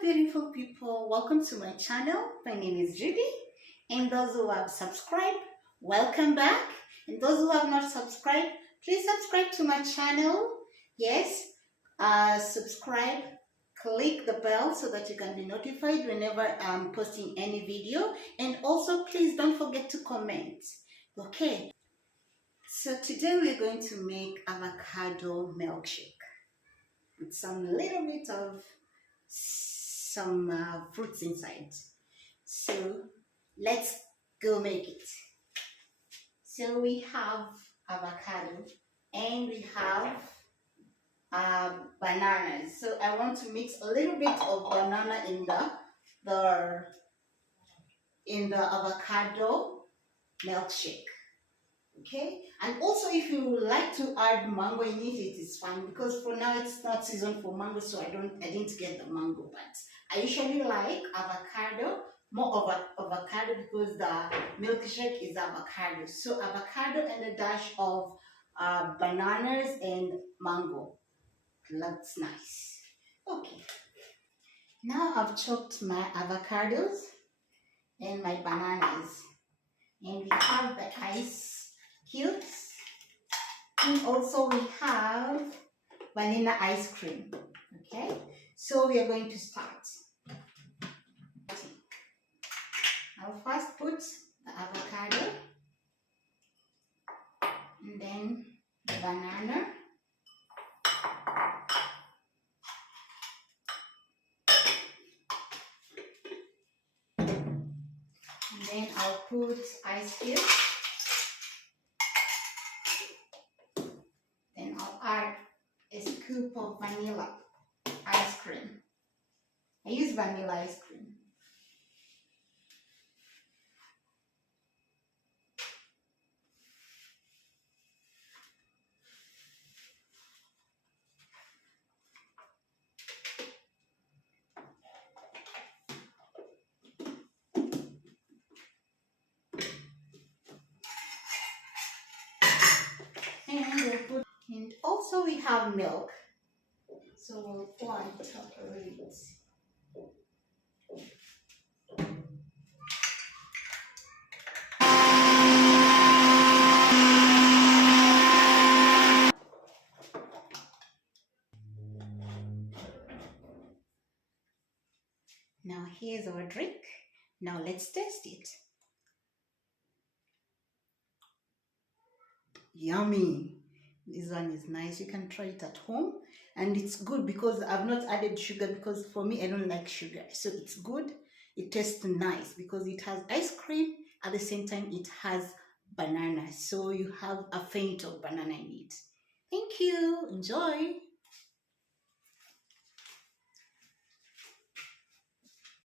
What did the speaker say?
Hello beautiful people, welcome to my channel. My name is Judy, and those who have subscribed, welcome back. And those who have not subscribed, please subscribe to my channel. Yes, subscribe, click the bell so that you can be notified whenever I'm posting any video. And also please don't forget to comment. Okay, so today we're going to make avocado milkshake with some little bit of some fruits inside. So let's go make it. So we have avocado and we have bananas. So I want to mix a little bit of banana in the avocado milkshake. Okay, and also if you like to add mango in it, it is fine, because for now it's not season for mango, so I didn't get the mango. But I usually like avocado, more of avocado, because the milkshake is avocado. So avocado and a dash of bananas and mango. Looks nice. Okay, now I've chopped my avocados and my bananas, and we have the ice cubes, and also we have vanilla ice cream. Okay, so we are going to start. I'll first put the avocado, and then the banana, and then I'll put ice cubes. Then I'll add a scoop of vanilla ice cream. I use vanilla ice cream. And also we have milk, so we'll pour on top of it. Now here's our drink. Now let's taste it. Yummy! This one is nice. You can try it at home, and it's good because I've not added sugar, because for me I don't like sugar. So it's good. It tastes nice because it has ice cream, at the same time it has banana, so you have a faint of banana in it. Thank you. Enjoy.